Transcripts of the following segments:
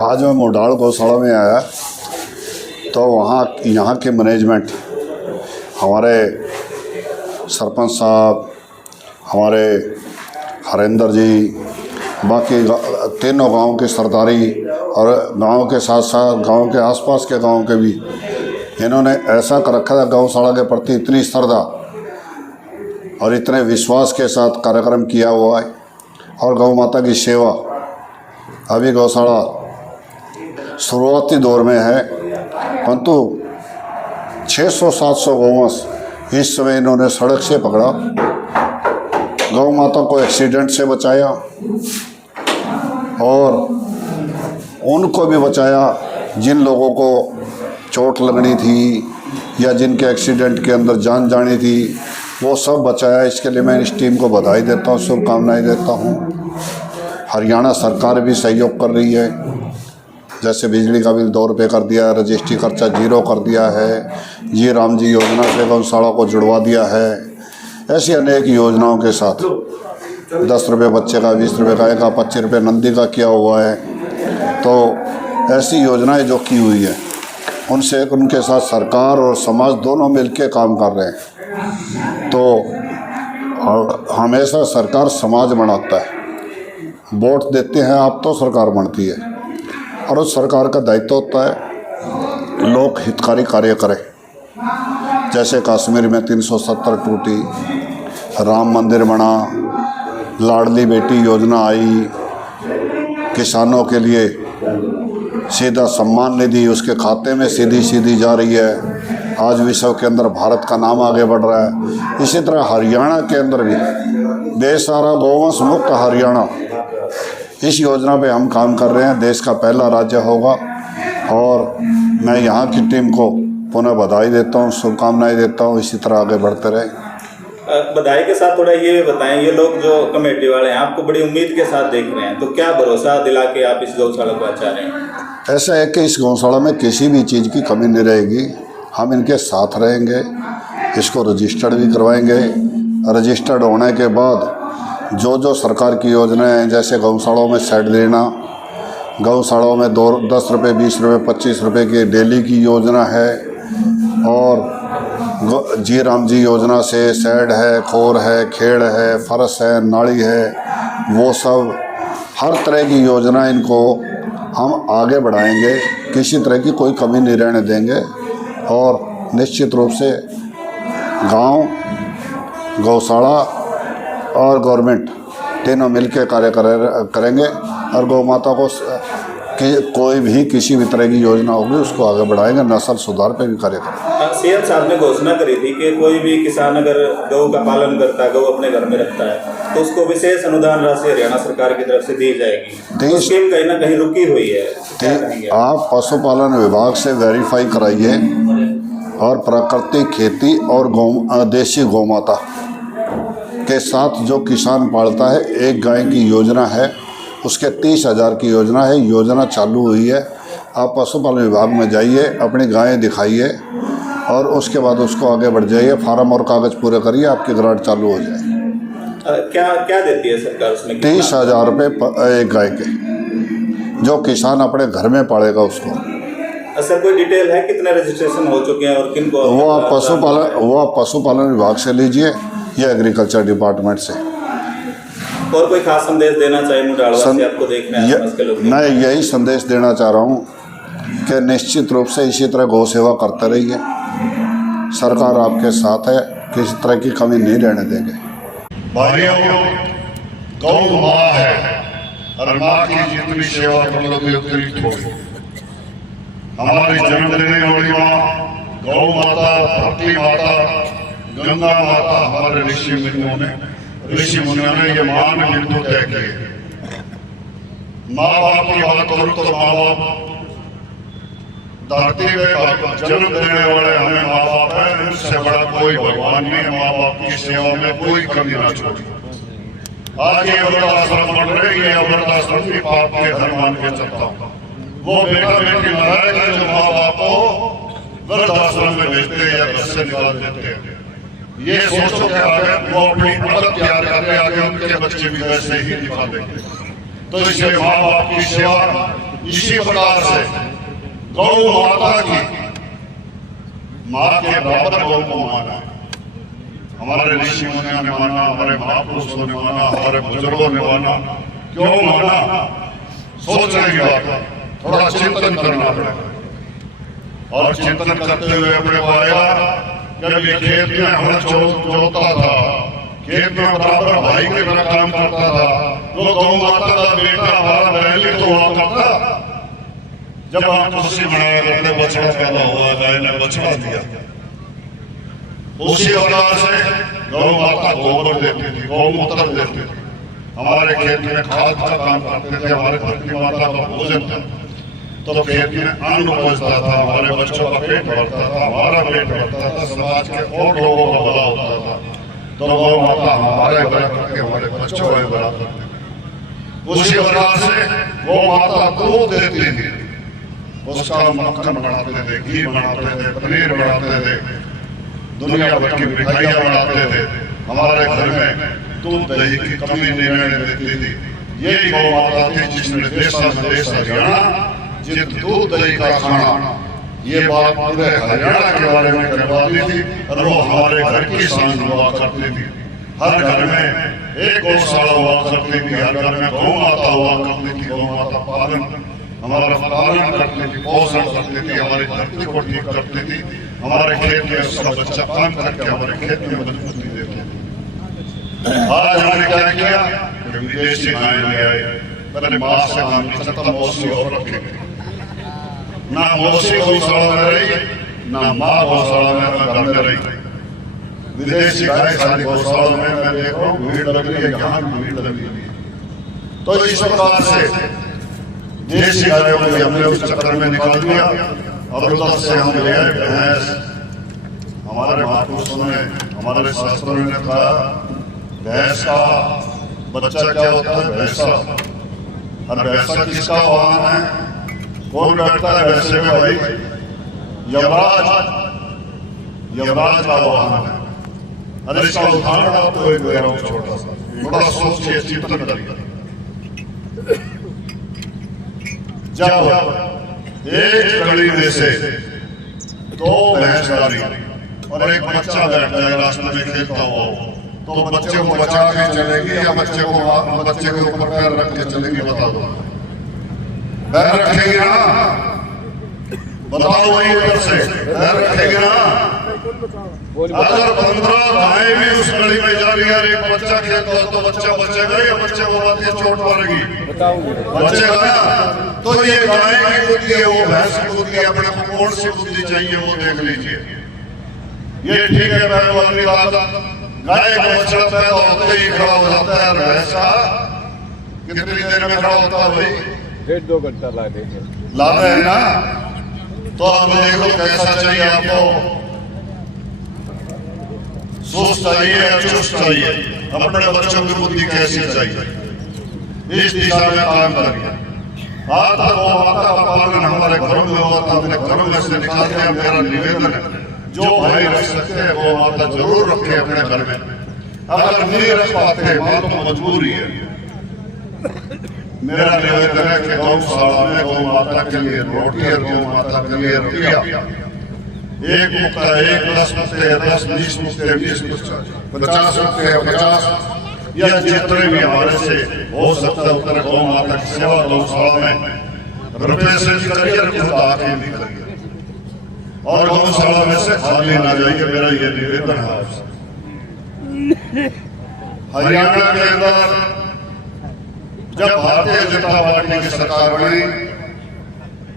आज मैं मोडाल गौशाला में आया तो वहाँ यहाँ के मैनेजमेंट, हमारे सरपंच साहब, हमारे हरेंद्र जी, बाकी तीनों गांव के सरदारी और गांव के साथ साथ गांव के आसपास के गांव के भी, इन्होंने ऐसा कर रखा था गौशाला के प्रति इतनी श्रद्धा और इतने विश्वास के साथ कार्यक्रम किया हुआ है। और गौ माता की सेवा अभी गौशाला शुरुआती दौर में है, परंतु 600-700 गौवंश इस समय इन्होंने सड़क से पकड़ा, गौ माता को एक्सीडेंट से बचाया और उनको भी बचाया जिन लोगों को चोट लगनी थी या जिनके एक्सीडेंट के अंदर जान जानी थी, वो सब बचाया। इसके लिए मैं इस टीम को बधाई देता हूँ, शुभकामनाएं देता हूँ। हरियाणा सरकार भी सहयोग कर रही है, जैसे बिजली का बिल 2 रुपये कर दिया है, रजिस्ट्री खर्चा 0 कर दिया है, जी राम जी योजना से गौशाला को जुड़वा दिया है। ऐसी अनेक योजनाओं के साथ 10 रुपये बच्चे का, 20 रुपये का, 25 रुपये नंदी का किया हुआ है। तो ऐसी योजनाएं जो की हुई है उनसे उनके साथ सरकार और समाज दोनों मिलकर काम कर रहे हैं। तो हमेशा सरकार समाज बनाता है, वोट देते हैं आप तो सरकार बनती है, और उस सरकार का दायित्व होता है लोक हितकारी कार्य करें। जैसे कश्मीर में 370 टूटी, राम मंदिर बना, लाडली बेटी योजना आई, किसानों के लिए सीधा सम्मान निधि उसके खाते में सीधी जा रही है। आज विश्व के अंदर भारत का नाम आगे बढ़ रहा है। इसी तरह हरियाणा के अंदर भी देश सारा गौवंश मुक्त हरियाणा, इस योजना पे हम काम कर रहे हैं। देश का पहला राज्य होगा और मैं यहाँ की टीम को पुनः बधाई देता हूँ, शुभकामनाएं देता हूँ। इसी तरह आगे बढ़ते रहे। बधाई के साथ थोड़ा ये भी बताएं, ये लोग जो कमेटी वाले हैं आपको बड़ी उम्मीद के साथ देख रहे हैं, तो क्या भरोसा दिला के आप इस गौशाला को अच्छा रहे हैं? ऐसा है कि इस गौशाला में किसी भी चीज़ की कमी नहीं रहेगी। हम इनके साथ रहेंगे, इसको रजिस्टर्ड भी करवाएंगे। रजिस्टर्ड होने के बाद जो सरकार की योजनाएं हैं, जैसे गौशालाओं में शेड देना, गौशालाओं में 10 रुपये, 20 रुपये, 25 रुपये की डेली की योजना है, और जी राम जी योजना से शेड है, खोर है, खेड़ है, फरस है, नाली है, वो सब हर तरह की योजना इनको हम आगे बढ़ाएंगे। किसी तरह की कोई कमी नहीं रहने देंगे और निश्चित रूप से गांव, गौशाला और गवर्नमेंट तीनों मिलकर कार्य करेंगे और गौ माता को कोई भी किसी भी तरह की योजना होगी उसको आगे बढ़ाएंगे। नस्ल सुधार पे भी कार्य करेंगे। सीएम साहब ने घोषणा करी थी कि कोई भी किसान अगर गौ का पालन करता है, गौ अपने घर में रखता है, तो उसको विशेष अनुदान राशि हरियाणा सरकार की तरफ से दी जाएगी। तो स्कीम कहीं ना कहीं रुकी हुई है। आप पशुपालन विभाग से वेरीफाई कराइए और प्राकृतिक खेती और देशी गौ माता के साथ जो किसान पालता है, एक गाय की योजना है, उसके 30,000 की योजना है। योजना चालू हुई है। आप पशुपालन विभाग में जाइए, अपनी गायें दिखाइए और उसके बाद उसको आगे बढ़ जाइए, फार्म और कागज़ पूरे करिए, आपकी ग्रांट चालू हो जाए। क्या देती है सरकार उसमें? 30,000 रुपये एक गाय के, जो किसान अपने घर में पालेगा उसको। सर कोई डिटेल है कितने रजिस्ट्रेशन हो चुके हैं और किन को? वो आप पशुपालन विभाग से लीजिए या एग्रीकल्चर डिपार्टमेंट से। और कोई खास संदेश देना चाहिए मुडालवा से आपको देखने के लोग? मैं यही संदेश देना चाह रहा हूँ कि निश्चित रूप से इसी तरह गौ सेवा करते रहिए। सरकार आपके साथ है, किसी तरह की कमी नहीं रहने देंगे। भाइयों, गौ माँ है और माँ की जितनी सेवा करोगे उतनी थोड़ी। हमारी जन्म देने वाली माँ गौ माता, धरती माता, गंगा माता, हमारे ऋषि मुनियों ने ये मान बिंदु तय किए। माँ बाप की बात करूँ तो माँ बाप धरती में जन्म देने वाले हमें माँ बाप है, इससे बड़ा कोई भगवान नहीं है। माँ बाप की सेवा में कोई कमी ना छोड़ी। आज ये वृद्धाश्रम बन रहे, ये वृद्धाश्रम भी पाप के धर्म मान के चलता हूँ। वो बेटा बेटी लड़ाई का जो माँ बाप को वृद्धाश्रम में भेजते हैं या घर से निकाल देते हैं, ये सोचो के आगे वो अपनी आदत तैयार करके आगे उनके बच्चे भी वैसे ही निकालेंगे। तो इसलिए माँ बाप की सेवा इसी प्रकार से गौ माता की माँ के बराबर गौ को माना है। हमारे ऋषि मुनियों ने माना, हमारे महापुरुषों ने माना, हमारे बुजुर्गों ने माना। क्यों माना? सोचने की बात है, थोड़ा चिंतन करना पड़ेगा। और चिंतन करते हुए अपने को आया जब ये खेत में हल जोता था, खेत में बराबर भाई के तरह काम करता था, तो गौ माता का बेटा हमारा बहली तो हुआ करता। जब हम खुशी मनाया करते, बछड़ा पैदा हुआ, गाय ने बछड़ा दिया, उसी प्रकार से गौ माता गोबर देती थी, गौमूत्र देती थी, हमारे खेत में खाद का काम करते थे, हमारे धरती माता का भोजन था, तो खेत में अन्न पहुंचता था, हमारे बच्चों का पेट भरता था, हमारा पेट भरता था, समाज के और लोगों का भला होता था। तो गौ माता हमारे भला करके हमारे बच्चों का भला करते। उसी प्रकार से गौ माता दूध देती थी, उसका मक्खन बनाते थे, घी बनाते थे, पनीर बनाते थे, दुनिया भर की मिठाइयां बनाते थे। हमारे घर में दूध दही की कमी नहीं रहने देती थी। यही गौ माता थी जिसने देश हरियाणा जित दूध दही का खाना, ये बात पूरे हरियाणा के बारे में करवाती थी। और वो हमारे घर की शान हुआ करती थी। हर घर में एक गौशाला हुआ करती थी, हर घर में गौ माता हुआ करती थी। गौ माता पालन हमारा पालन करती थी, पोषण करती थी, हमारी धरती को ठीक करती थी, हमारे खेत में उसका बच्चा काम करके हमारे खेत में मजबूती देती थी। आज हमने क्या किया? विदेशी गाय ले आए, पहले माँ से काम नहीं सकता, मौसी और रखेंगे ना, मौसी गौशाला में रही ना माँ गौशाला में घर में रही। विदेशी गाय सारी गौशाला में मैं देख रहा हूँ भीड़ लग रही है, यहाँ भीड़ लग रही है। तो इस प्रकार से देशी गायों को हमने उस चक्कर में निकाल दिया और उधर से हम ले आए भैंस। हमारे महापुरुषों ने, हमारे शास्त्रों ने कहा भैंस का बच्चा क्या होता है? भैंसा। और भैंसा किसका वाहन है? कौन बैठता है भैंसे में भाई? यमराज, यमराज का वाहन है। अरे इसका उदाहरण आपको एक दे रहा हूँ छोटा सा, थोड़ा सोचिए, चिंतन करिए। जब एक गली में से दो भैंस आ रही और एक बच्चा बैठ जाए रास्ते में खेलता हुआ, तो बच्चे को बचा के चलेगी या बच्चे के ऊपर पैर रख के चलेगी? बता दो। पैर रखेगी ना? बताओ वही उधर से पैर रखेगी ना? अगर 15 गाय भी उस गली में जा रही है, एक बच्चा खेलता हो तो बच्चा बचेगा या बच्चे को बात चोट मारेगी? बचेगा ना? तो ये गाय की बुद्धि है, वो भैंस की बुद्धि है, अपने को कौन सी बुद्धि चाहिए वो देख लीजिए। ये ठीक है, मैं वाली बात, गाय का बच्चा पैदा होते ही खड़ा हो जाता है, भैंसा कितनी देर में खड़ा होता है भाई? 1.5-2 घंटा ला देंगे, ला रहे हैं ना? तो अब देखो कैसा चाहिए आपको, सुस्त चाहिए या चुस्त चाहिए? अपने बच्चों की बुद्धि कैसी चाहिए, इस दिशा में काम करिए। आता गौ माता का पालन हमारे घरों में हुआ था, अपने घरों में से निकाल के मेरा निवेदन है, जो भाई रख सकते हैं वो माता जरूर रखे अपने घर में। अगर नहीं रख पाते, मान तो मजबूरी है, मेरा निवेदन है कि गौशाला में गौ माता के लिए रोटी और गौ माता के लिए रुपया, एक मुक्ता, एक 10 मुक्ते, 10, 20 मुक्ते, 20 मुक्ते, 50 मुक्ते, 50 या जितने भी हमारे से हो सकता है उतने गौ माता की सेवा गौशाला में रुपये से भी करिए, खुद आके भी करिए, और गौशाला में से खाली ना जाइए, मेरा ये निवेदन है आपसे। हरियाणा के अंदर जब भारतीय जनता पार्टी की सरकार बनी,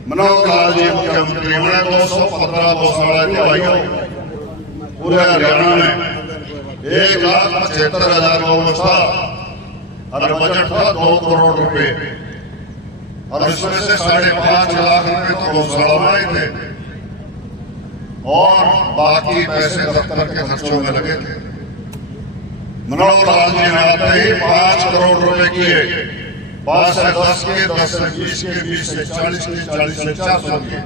मनोहर लाल जी मुख्यमंत्री बने, 215 गौशाला के भाइयों पूरे हरियाणा में 1,75,000 गौ था और बजट था 2 करोड़ रुपए, और इसमें से 5.5 लाख रुपए तो गौशाला में आए थे और बाकी पैसे दफ्तर के खर्चों में लगे थे। मनोहर लाल जी ने आते ही 5 करोड़ रुपए किए, 5 से 10 के, 10 से 20 के, 20 से 40 के, 40 से 400 के।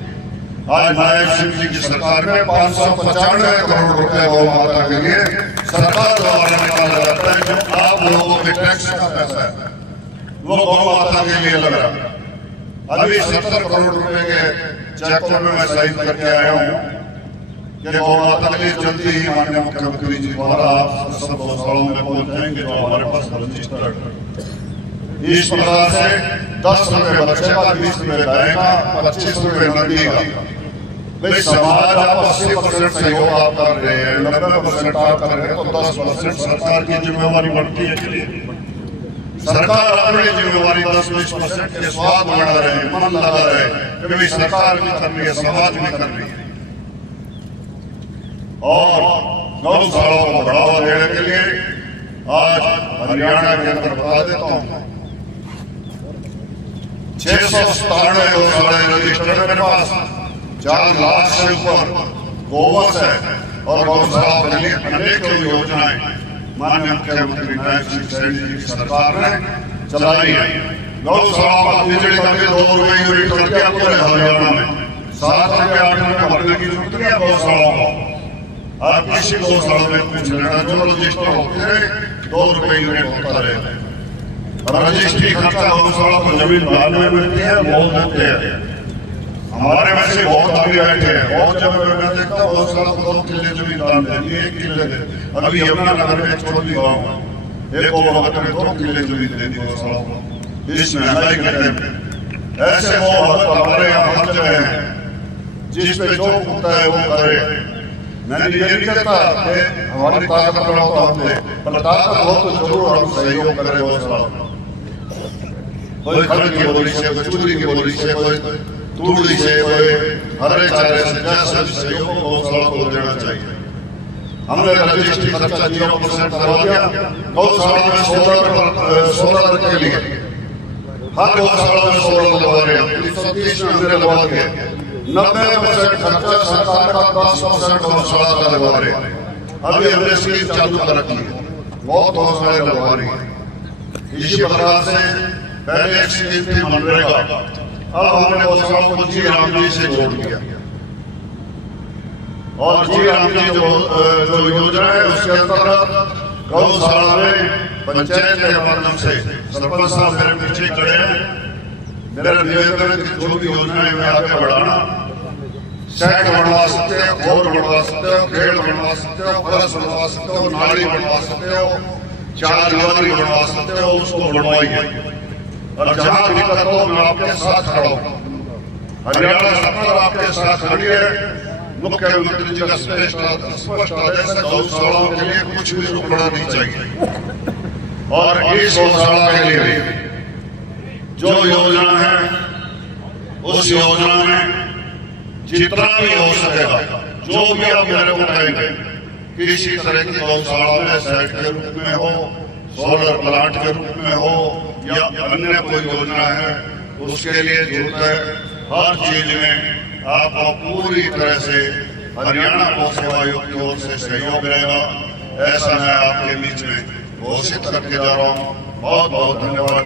आज नायब सिंह जी की सरकार में 595 करोड़ रुपए गौ माता के लिए सरकार द्वारा निकाला जाता है, जो आप लोगों के टैक्स का पैसा है वो गौ माता के लिए लग रहा है। अभी 70 करोड़ रुपए के चेक को मैं साइन करके आया हूँ कि गौमाता के लिए जल्दी ही माननीय मुख्यमंत्री जी द्वारा आप सब गौशालाओं में पहुंच जाएंगे जो हमारे पास रजिस्टर्ड। इस प्रकार से 10 रुपए बच्चे का, 20 रुपए गाय का, 25 रुपए नदी का। भाई समाज आप 80% सहयोग आप कर रहे हैं, 90% आप कर रहे हैं, तो 10% सरकार की जिम्मेवारी बढ़ती है। सरकार अपनी जिम्मेवारी 10-20% के स्वाद बना रहे, मन लगा रहे कि भाई सरकार भी कर रही है, समाज भी कर रही है। और गौशालाओं को बढ़ावा देने के लिए आज हरियाणा के अंदर बता देता हूँ 697 गौशालाएं रजिस्टर्ड मेरे पास, 4 लाख से ऊपर गोवंश है और गौशालाओं के लिए अनेक योजनाएं माननीय मुख्यमंत्री नायब सिंह सैनी जी की सरकार ने चलाई है। गौशालाओं का बिजली का बिल 2 रुपए यूनिट कर दिया पूरे हरियाणा में, 7 रुपए 8 रुपए भरने की जरूरत नहीं है गौशालाओं को। आप किसी गौशाला में पूछ लेना, जो रजिस्टर होते हैं 2 रुपए यूनिट होता रहे। रजिस्ट्री खर्चा गौशाला को जमीन डालने में मिलती है, बहुत देते हैं। हमारे में से बहुत आगे बैठे हैं, बहुत जगह मैं देखता हूँ गौशाला को 2 किले जमीन डाल देंगे, 1 किले दे। अभी यमुनानगर में एक छोटी गाँव एक वक्त में 2 किले जमीन दे दी गौशाला को, इस महंगाई के टाइम पे। ऐसे वो हमारे यहाँ हर जगह है, जिस पे जो होता है वो करे। मैंने ये नहीं कहता कि हमारी ताकत बढ़ाओ तो हम दे, पर ताकत हो तो जरूर हम सहयोग करें गौशाला। कोई खड़ की बोली से, कोई चूरी की बोली से, कोई तूड़ी से, कोई हरे चारे से, जैसा भी सहयोग गौशाला को देना चाहिए। हमने रजिस्ट्री खर्चा 0% करवा दिया। गौशाला में सोलर के लिए हर गौशाला में सोलर लगवा रहे हैं, 330 में हमने लगवा दिए। 90% खर्चा सरकार का, 10% गौशाला का लगवा रहे हैं। अभी हमने स्कीम चालू कर रखी है, बहुत गौशाला लगवा रही है। इसी प्रकार से पहले एक स्कीम थी मनरेगा, अब हमने गौशाला को जी राम जी से जोड़ दिया। और जी राम जी जो योजना है उसके अंतर्गत गौशाला में पंचायत के माध्यम से सरपंच साहब मेरे पीछे खड़े हैं, मेरा निवेदन है कि जो भी योजनाएं में आगे बढ़ाना, सड़क बनवा सकते हो, खोर बनवा सकते हो, खेल बनवा सकते हो, फरस बनवा सकते हो, नाली बनवा सकते हो, 4 दीवारी बनवा सकते हो, उसको बनवाइए। और जहां दिक्कत हो मैं आपके साथ खड़ा हूं। हरियाणा सरकार आपके साथ खड़ी है। मुख्यमंत्री जी का स्पष्ट आदेश है, गौशालाओं के लिए कुछ भी रुकना नहीं चाहिए। और इस गौशाला के लिए जो योजना है उस योजना में जितना भी हो सकेगा, जो भी आप मेरे को कहेंगे, किसी तरह की गौशाला में साइट के रूप में हो, सोलर प्लांट के रूप में हो या अन्य कोई योजना है, उसके लिए जरूरत है। हर चीज में आपको पूरी तरह से हरियाणा गौ सेवा आयोग की ओर से सहयोग रहेगा, ऐसा मैं आपके बीच में घोषित करके जा रहा हूँ। बहुत बहुत धन्यवाद।